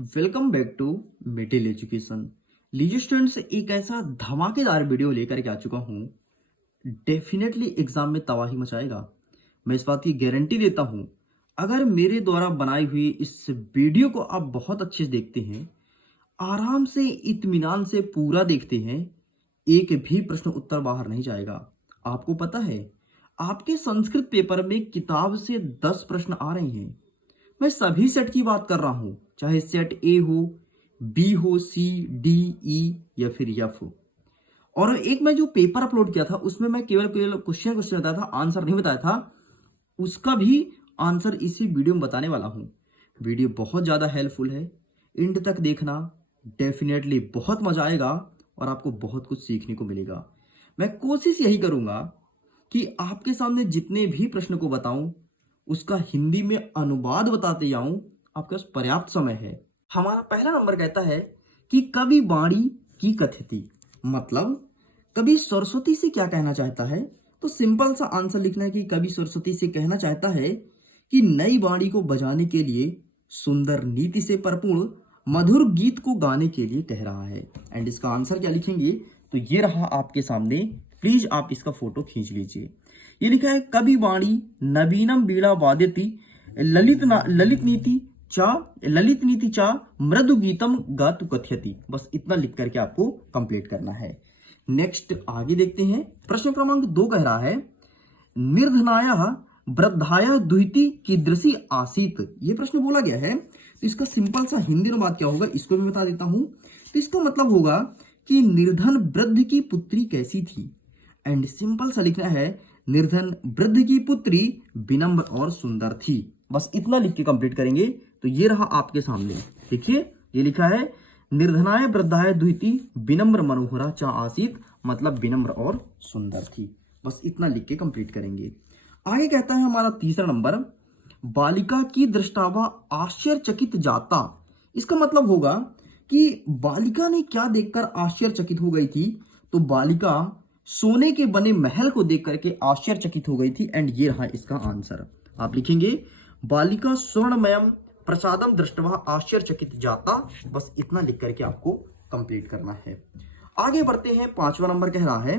Welcome back to middle education. लीजिए students, एक ऐसा धमाकेदार वीडियो लेकर के आ चुका हूँ। डेफिनेटली एग्जाम में तबाही मचाएगा, मैं इस बात की गारंटी देता हूँ। अगर मेरे द्वारा बनाई हुई इस वीडियो को आप बहुत अच्छे से देखते हैं, आराम से इत्मीनान से पूरा देखते हैं, एक भी प्रश्न उत्तर बाहर नहीं जाएगा। आपको पता है, आपके संस्कृत पेपर में किताब से 10 प्रश्न आ रहे हैं। मैं सभी सेट की बात कर रहा हूं, चाहे सेट ए हो, बी हो, सी, डी, ई या फिर एफ हो। और एक मैं जो पेपर अपलोड किया था उसमें मैं केवल केवल क्वेश्चन क्वेश्चन बताया था, आंसर नहीं बताया था। उसका भी आंसर इसी वीडियो में बताने वाला हूं। वीडियो बहुत ज़्यादा हेल्पफुल है, एंड तक देखना। डेफिनेटली बहुत मजा आएगा और आपको बहुत कुछ सीखने को मिलेगा। मैं कोशिश यही करूंगा कि आपके सामने जितने भी प्रश्न को बताऊं उसका हिंदी में अनुवाद बताते जाऊं। आपके पास पर्याप्त समय है। हमारा पहला नंबर कहता है कि कवि वाणी की कथ्यति, मतलब कवि सरस्वती से क्या कहना चाहता है। तो सिंपल सा आंसर लिखना है कि कवि सरस्वती से कहना चाहता है कि नई वाणी को बजाने के लिए, सुंदर नीति से परिपूर्ण मधुर गीत को गाने के लिए कह रहा है। एंड इसका आंसर क्या लिखेंगे, तो ये रहा आपके सामने। प्लीज आप इसका फोटो खींच लीजिए। ये लिखा है कवि वाणी नवीनम बीड़ा वाद्यति ललित नीति चा मृदु गीतम गातु कथ्यति। बस इतना लिख करके आपको कंप्लीट करना है। नेक्स्ट आगे देखते हैं। प्रश्न क्रमांक 2 कह रहा है निर्धनाया वृद्धाया दुहिति कीदृशी आसीत। ये प्रश्न बोला गया है, तो इसका सिंपल सा हिंदी अनुवाद क्या होगा इसको मैं बता देता हूं। तो इसका मतलब होगा कि निर्धन वृद्ध की पुत्री कैसी थी। एंड सिंपल सा लिखना है निर्धन वृद्ध की पुत्री विनम्र और सुंदर थी। बस इतना लिख के कंप्लीट करेंगे। तो ये रहा आपके सामने, देखिए ये लिखा है निर्धनाय वृद्धाय दुहिति विनम्र मनोहरा चा आसीत, मतलब विनम्र और सुंदर थी। बस इतना लिख के कंप्लीट करेंगे। आगे कहता है हमारा तीसरा नंबर, बालिका की दृष्टावा आश्चर्यचकित जाता। इसका मतलब होगा कि बालिका ने क्या देखकर आश्चर्यचकित हो गई थी। तो बालिका सोने के बने महल को देख करके आश्चर्यचकित हो गई थी। एंड ये रहा इसका आंसर। आप लिखेंगे बालिका स्वर्णमयम प्रसादम दृष्टवा आश्चर्यचकित जाता। बस इतना लिख करके आपको कंप्लीट करना है। आगे बढ़ते हैं। 5वां नंबर कह रहा है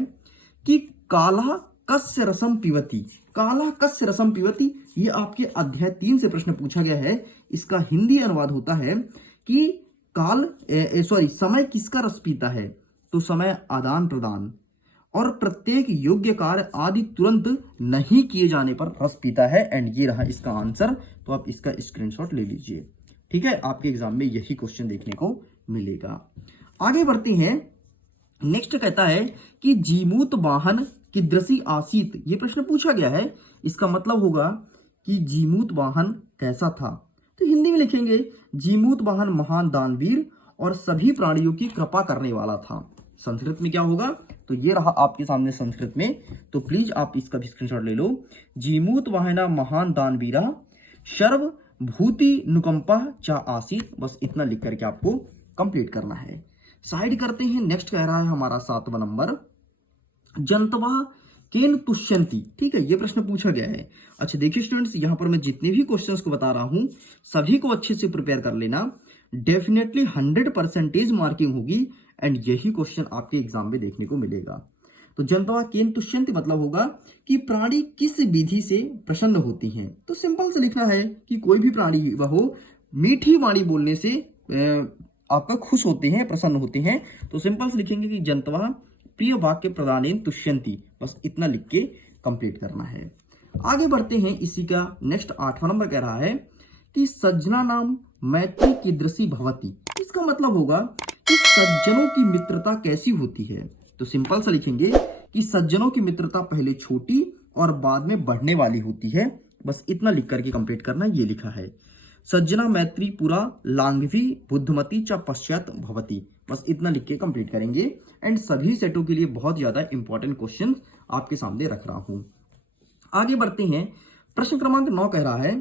कि काला कस्य रसम पिबती। काला कस्य रसम पिबती, ये आपके अध्याय 3 से प्रश्न पूछा गया है। इसका हिंदी अनुवाद होता है कि समय किसका रस पीता है। तो समय आदान प्रदान और प्रत्येक योग्य कार्य आदि तुरंत नहीं किए जाने पर रस पीता है। एंड ये रहा इसका आंसर। तो आप इसका स्क्रीनशॉट ले लीजिए, ठीक है। आपके एग्जाम में यही क्वेश्चन देखने को मिलेगा। आगे बढ़ते हैं। नेक्स्ट कहता है कि जीमूत वाहन कीदृशी आसीत। ये प्रश्न पूछा गया है। इसका मतलब होगा कि जीमूत वाहन कैसा था। तो हिंदी में लिखेंगे जीमूत वाहन महान दानवीर और सभी प्राणियों की कृपा करने वाला था। संस्कृत में क्या होगा, तो ये रहा आपके सामने संस्कृत में। तो प्लीज आप इसका भी स्क्रीनशॉट ले लो। जीमूत वाहना महान दानवीरा सर्व भूति नुकंपा चा आसीत। बस इतना लिख करके आपको कंप्लीट करना है। साइड करते हैं। नेक्स्ट कह रहा है हमारा 7वां नंबर, जंतवा केन तुष्यंती। ठीक है, ये प्रश्न पूछा गया है। अच्छा देखिए स्टूडेंट्स, यहाँ पर मैं जितने भी क्वेश्चंस को बता रहा हूं सभी को अच्छे से प्रिपेयर कर लेना। डेफिनेटली 100% मार्किंग होगी। एंड यही क्वेश्चन आपके एग्जाम में देखने को मिलेगा। तो जंतवा केन तुष्यंती मतलब होगा कि प्राणी किस विधि से प्रसन्न होती हैं। तो सिंपल से लिखना है कि कोई भी प्राणी वह हो मीठी वाणी बोलने से आपका खुश होते हैं, प्रसन्न होते हैं। तो सिंपल से लिखेंगे कि जंतवा प्रिय वाक्य प्रदानेन तुष्यंती। बस इतना लिख के कंप्लीट करना है। आगे बढ़ते हैं। इसी का नेक्स्ट 8वां नंबर कह रहा है कि सज्जना नाम मैत्री कीदृशी भवती। इसका मतलब होगा कि सज्जनों की मित्रता कैसी होती है। तो सिंपल सा लिखेंगे कि सज्जनों की मित्रता पहले छोटी और बाद में बढ़ने वाली होती है। बस इतना लिख करके कंप्लीट करना। ये लिखा है सज्जना मैत्री पुरा लांघवी बुद्धिमती च पश्चात भवती। बस इतना लिख के कंप्लीट करेंगे। एंड सभी सेटों के लिए बहुत ज्यादा इंपॉर्टेंट क्वेश्चन आपके सामने रख रहा हूं। आगे बढ़ते हैं। प्रश्न क्रमांक 9 कह रहा है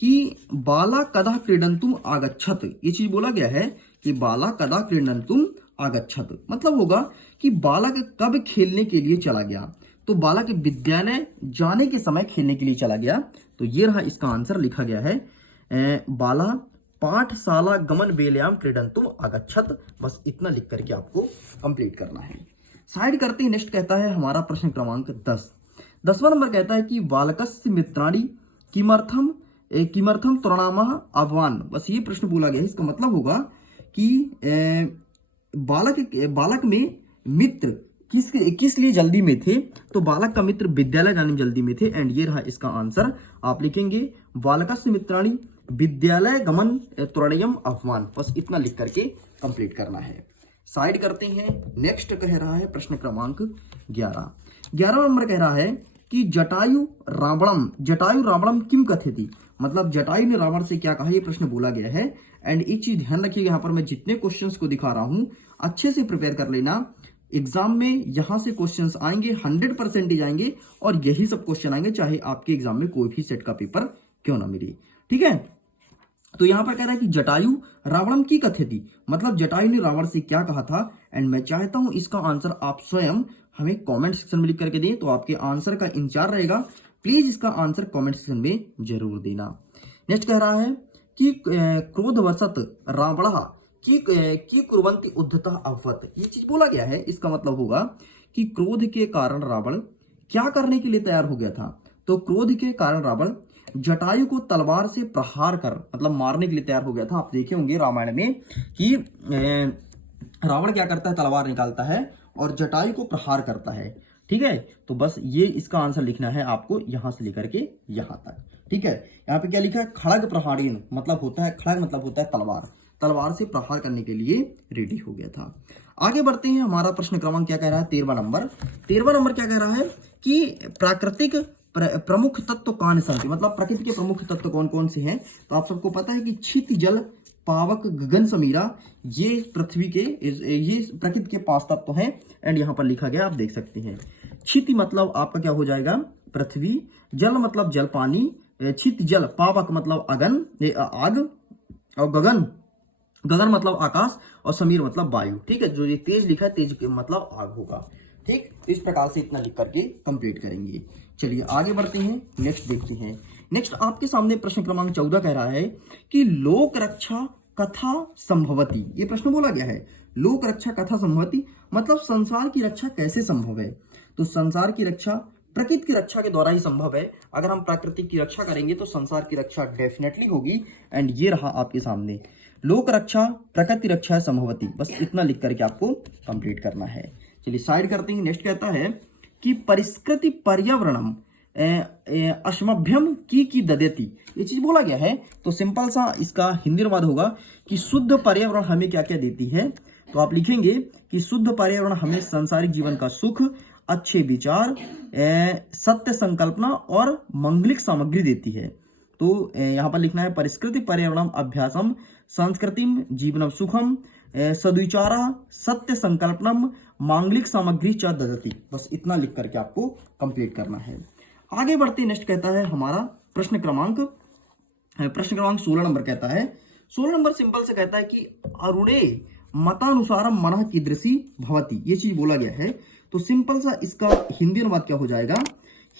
कि बाला कदा क्रीडंतुम आगच्छत। ये चीज बोला गया है कि बाला कदा क्रीडंतुम आगच्छत, मतलब होगा कि बालक कब खेलने के लिए चला गया। तो बालक विद्यालय जाने के समय खेलने के लिए चला गया। तो ये रहा इसका आंसर। लिखा गया है बाला पाठशाला गमन वेलयाम क्रीडंतुम आगच्छत। बस इतना लिख करके आपको कंप्लीट करना है। साइड करते हैं। नेक्स्ट कहता है हमारा प्रश्न क्रमांक 10। 10वां नंबर कहता है कि बालकस्य मित्राणि किमर्थम किमर्थम तृणामः आह्वान। बस ये प्रश्न बोला गया है। इसका मतलब होगा कि बालक में मित्र किस लिए जल्दी में थे। तो बालक का मित्र विद्यालय जाने में जल्दी में थे। एंड ये रहा इसका आंसर। आप लिखेंगे बालकस्य मित्राणि विद्यालय गमन त्वरणीयम आह्वान। बस इतना लिख करके कंप्लीट करना है। साइड करते हैं। नेक्स्ट कह रहा है प्रश्न क्रमांक 11। 11वां नंबर कह रहा है कि जटायु रावणम किम कथयति। मतलब जटायु ने रावण से क्या कहा, ये प्रश्न बोला गया है। एंड एक चीज ध्यान रखिएगा, यहाँ पर मैं जितने क्वेश्चंस को दिखा रहा हूं अच्छे से प्रिपेयर कर लेना। एग्जाम में यहां से क्वेश्चंस आएंगे 100% आएंगे और यही सब क्वेश्चन आएंगे चाहे आपके एग्जाम में कोई भी सेट का पेपर क्यों ना मिले। ठीक है, तो यहां पर कह रहा है कि जटायु रावणम की कथयति, मतलब जटायु ने रावण से क्या कहा था। एंड मैं चाहता हूं इसका आंसर आप स्वयं हमें कमेंट सेक्शन में लिख करके दें, तो आपके आंसर का इंतजार रहेगा। प्लीज इसका आंसर कमेंट सेक्शन में जरूर देना। नेक्स्ट कह रहा है कि क्रोधवशत रावणः की कुर्वन्ति उद्धतः अभवत्। ये चीज बोला गया है। इसका मतलब होगा कि क्रोध के कारण रावण क्या करने के लिए तैयार हो गया था। तो क्रोध के कारण रावण जटायु को तलवार से प्रहार कर मतलब मारने के लिए तैयार हो गया था। आप देखे होंगे रामायण में कि रावण क्या करता है, तलवार निकालता है और जटायु को प्रहार करता है। ठीक है, तो बस ये इसका आंसर लिखना है आपको यहां से लेकर के यहां तक। ठीक है, यहाँ पे क्या लिखा है, खड़ग प्रहारीन मतलब होता है, खड़ग मतलब होता है तलवार, तलवार से प्रहार करने के लिए रेडी हो गया था। आगे बढ़ते हैं। हमारा प्रश्न क्रमांक क्या कह रहा है, 13वां नंबर। 13वां नंबर क्या कह रहा है कि प्राकृतिक प्रमुख तत्व कौन से, मतलब प्रकृति के प्रमुख तत्व कौन कौन से हैं। तो आप सबको पता है कि क्षिति, जल, पावक, गगन, समीरा, ये पृथ्वी के ये प्रकृति के 5 तत्व हैं। एंड यहाँ पर लिखा गया आप देख सकते हैं। क्षिति मतलब आपका क्या हो जाएगा, पृथ्वी। जल मतलब जल, पानी। क्षिति जल, पावक मतलब अगन आग, और गगन मतलब आकाश, और समीर मतलब वायु। ठीक है, जो ये तेज लिखा है तेज मतलब आग होगा। ठीक, तो इस प्रकार से इतना लिख करके कंप्लीट करेंगे। चलिए आगे बढ़ते हैं। नेक्स्ट देखते हैं। नेक्स्ट आपके सामने प्रश्न क्रमांक 14 कह रहा है कि लोक रक्षा कथा संभवती। ये प्रश्न बोला गया है, लोक रक्षा कथा संभवती मतलब संसार की रक्षा कैसे संभव है। तो संसार की रक्षा प्रकृति की रक्षा के द्वारा ही संभव है। अगर हम प्राकृतिक की रक्षा करेंगे तो संसार की रक्षा डेफिनेटली होगी। एंड ये रहा आपके सामने, लोक रक्षा प्रकृति रक्षा संभवती। बस इतना लिख करके आपको कंप्लीट करना है। चलिए साइड करते हैं। नेक्स्ट कहता है कि परिष्कृति पर्यावरणम अश्मभ्यम की ददेति। ये चीज बोला गया है। तो सिंपल सा इसका हिंदी अनुवाद होगा कि शुद्ध पर्यावरण हमें क्या क्या देती है। तो आप लिखेंगे कि शुद्ध पर्यावरण हमें सांसारिक जीवन का सुख, अच्छे विचार, सत्य संकल्पना और मंगलिक सामग्री देती है। तो यहाँ पर लिखना है परिष्कृति पर्यावरणम अभ्यासम संस्कृतिम जीवनम सुखम सद्विचारा सत्य संकल्पनम मांगलिक सामग्री च ददति। बस इतना लिख करके आपको कंप्लीट करना है। आगे बढ़ते नेक्स्ट कहता है हमारा प्रश्न क्रमांक 16 नंबर कहता है। 16 नंबर सिंपल से कहता है कि अरुणे मतानुसारम मनः कीदृशी भवति। ये चीज बोला गया है। तो सिंपल सा इसका हिंदी अनुवाद क्या हो जाएगा,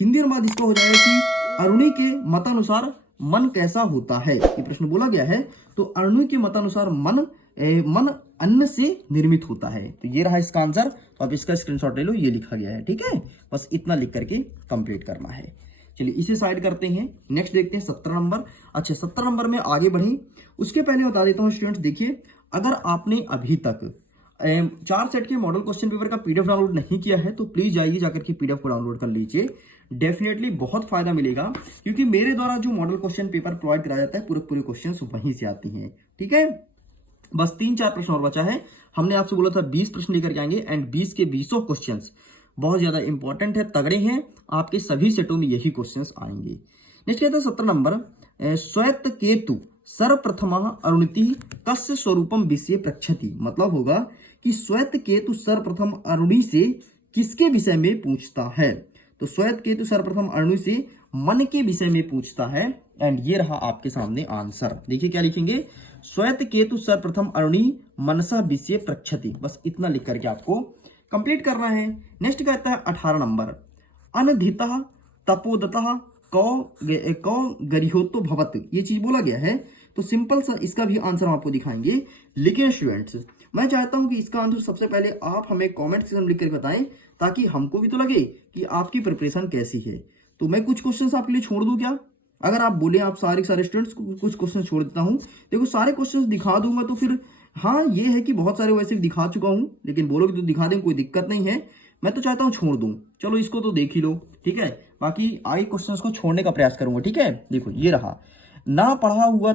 हिंदी अनुवाद इसका हो जाएगा कि अरुणी के मतानुसार मन कैसा होता है। ये प्रश्न बोला गया है। तो अरुणी के मतानुसार मन अन्न से निर्मित होता है। तो ये रहा इसका आंसर। तो आप इसका स्क्रीनशॉट ले लो, ये लिखा गया है। ठीक है, बस इतना लिख करके कंप्लीट करना है। चलिए इसे साइड करते हैं। नेक्स्ट देखते हैं 17 नंबर। अच्छा 17 नंबर में आगे बढ़े उसके पहले बता देता हूँ स्टूडेंट्स, देखिए अगर आपने अभी तक 4 सेट के मॉडल क्वेश्चन पेपर का पीडीएफ डाउनलोड नहीं किया है तो प्लीज जाइए जाकर के पीडीएफ को डाउनलोड कर लीजिए। डेफिनेटली बहुत फायदा मिलेगा, क्योंकि मेरे द्वारा जो मॉडल क्वेश्चन पेपर प्रोवाइड कराया जाता है पूरे क्वेश्चन वहीं से आते हैं। ठीक है, बस 3-4 प्रश्न और बचा है। हमने आपसे बोला था 20 प्रश्न लेकर के आएंगे। एंड 20 के 20 क्वेश्चंस बहुत ज्यादा इंपॉर्टेंट है, तगड़े हैं। आपके सभी सेटों में यही क्वेश्चंस आएंगे। नेक्स्ट कहता है 17 नंबर, श्वेत केतु सर्वप्रथम अरुणिति कस्य स्वरूपम विषय प्रक्षति। मतलब होगा कि श्वेत केतु सर्वप्रथम अरुणि से किसके विषय में पूछता है। तो श्वेत केतु सर्वप्रथम अरुणि से मन के विषय में पूछता है। एंड ये रहा आपके सामने आंसर। देखिए क्या लिखेंगे, श्वेत केतु सर्वप्रथम अरुणि मनसा विषय प्रक्षति। बस इतना लिख करके आपको कंप्लीट करना है। नेक्स्ट कहता है 18 नंबर, अनधितः तपोदतः कौ गरिहोतो भवत। ये चीज बोला गया है। तो सिंपल सा इसका भी आंसर हम आपको दिखाएंगे। लेकिन स्टूडेंट्स, मैं चाहता हूं कि इसका आंसर सबसे पहले आप हमें कमेंट सेक्शन में लिख कर बताएं, ताकि हमको भी तो लगे कि आपकी प्रिपरेशन कैसी है। तो मैं कुछ क्वेश्चंस आपके लिए छोड़ दूं क्या? अगर आप बोले आप सारे स्टूडेंट्स को कुछ क्वेश्चन छोड़ देता हूं, देखो सारे क्वेश्चंस दिखा दूंगा तो फिर हाँ ये है कि बहुत सारे वैसे दिखा चुका हूं, लेकिन बोलोगे तो दिखा दें, कोई दिक्कत नहीं है। मैं तो चाहता हूं छोड़ दूं, चलो इसको तो देख ही लो, ठीक है। बाकी आगे क्वेश्चंस को छोड़ने का प्रयास करूंगा, ठीक है। देखो ये रहा, ना पढ़ा हुआ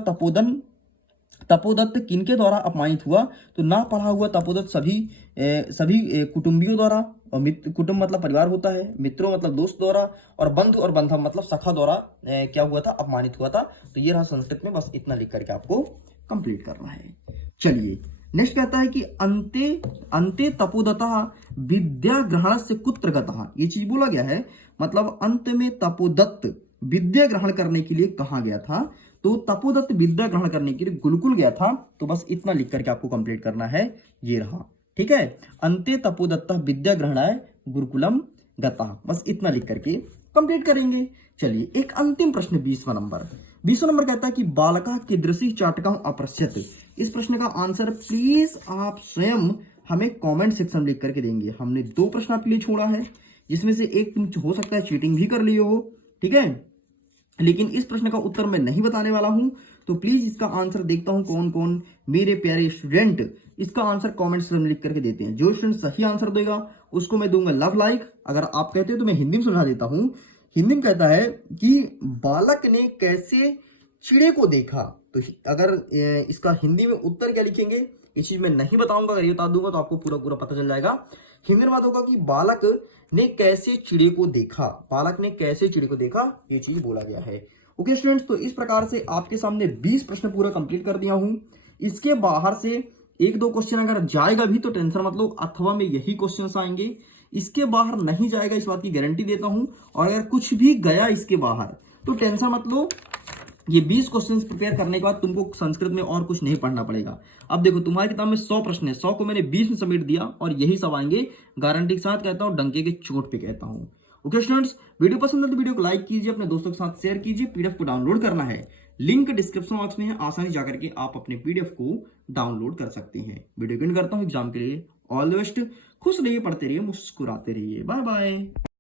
तपोदत्त किनके द्वारा अपमानित हुआ? तो ना पढ़ा हुआ तपोदत्त सभी कुटुंबियों द्वारा, और कुटुंब मतलब परिवार होता है, मित्रों मतलब दोस्त द्वारा, और बंधु और बंधव मतलब सखा द्वारा क्या हुआ था? अपमानित हुआ था। तो ये रहा संस्कृत में, बस इतना लिख करके आपको कंप्लीट करना है। चलिए नेक्स्ट कहता है कि अंते तपोदत्तः विद्या ग्रहण से कुत्र गतः, ये चीज बोला गया है, मतलब अंत में तपोदत्त विद्या ग्रहण करने के लिए कहाँ गया था? तो तपोदत्त विद्या ग्रहण करने के लिए गुरुकुल गया था। तो बस इतना लिख करके आपको कंप्लीट करना है, ये रहा, ठीक है। अंते तपोदत्तः विद्या ग्रहणाय गुरुकुलम गतः, बस इतना लिख करके कंप्लीट करेंगे। चलिए एक अंतिम प्रश्न 20वां नंबर कहता है कि बालका कीदृशी चाटकाम अपृच्छत। इस प्रश्न का आंसर प्लीज आप स्वयं हमें कमेंट सेक्शन में लिख करके देंगे। हमने 2 प्रश्न आपके लिए छोड़ा है, जिसमें से एक तुम हो सकता है चीटिंग भी कर लिए हो, ठीक है, लेकिन इस प्रश्न का उत्तर मैं नहीं बताने वाला हूं। तो प्लीज इसका आंसर देखता हूं कौन कौन मेरे प्यारे स्टूडेंट इसका आंसर कमेंट्स में लिख करके देते हैं। जो स्टूडेंट सही आंसर देगा उसको मैं दूंगा लव लाइक। अगर आप कहते हो तो मैं हिंदी में समझा देता हूं। हिंदी में कहता है कि बालक ने कैसे चिड़े को देखा। तो अगर इसका हिंदी में उत्तर क्या लिखेंगे, ये चीज मैं नहीं बताऊंगा। अगर ये बता दूंगा तो आपको पूरा पूरा पता चल जाएगा। हिंदी में बात होगा कि बालक ने कैसे चिड़े को देखा, बालक ने कैसे चिड़े को देखा, ये चीज बोला गया है। ओके स्टूडेंट्स, तो इस प्रकार से आपके सामने 20 प्रश्न पूरा कंप्लीट कर दिया हूं। इसके बाहर से 1-2 क्वेश्चन अगर जाएगा भी तो टेंशन मत लो, अथवा में यही क्वेश्चन आएंगे। इसके बाहर नहीं जाएगा, इस बात की गारंटी देता हूं। और अगर कुछ भी गया इसके बाहर तो टेंशन मत लो, ये 20 क्वेश्चंस प्रिपेयर करने के बाद तुमको संस्कृत में और कुछ नहीं पढ़ना पड़ेगा। अब देखो तुम्हारी किताब में 100 प्रश्न है, 100 को मैंने 20 में समेट दिया और यही सब आएंगे, गारंटी के साथ कहता हूं, डंके के चोट पे कहता हूं। ओके स्टूडेंट्स, वीडियो पसंद है तो वीडियो को लाइक कीजिए, अपने दोस्तों के साथ शेयर कीजिए। पीडीएफ को डाउनलोड करना है, लिंक डिस्क्रिप्शन बॉक्स में है, आसानी जाकर के आप अपने पीडीएफ को डाउनलोड कर सकते हैं। वीडियो को एंड करता हूं एग्जाम के लिए। ऑल द बेस्ट, खुश रहिए, पढ़ते रहिए, मुस्कुराते रहिए। Bye bye.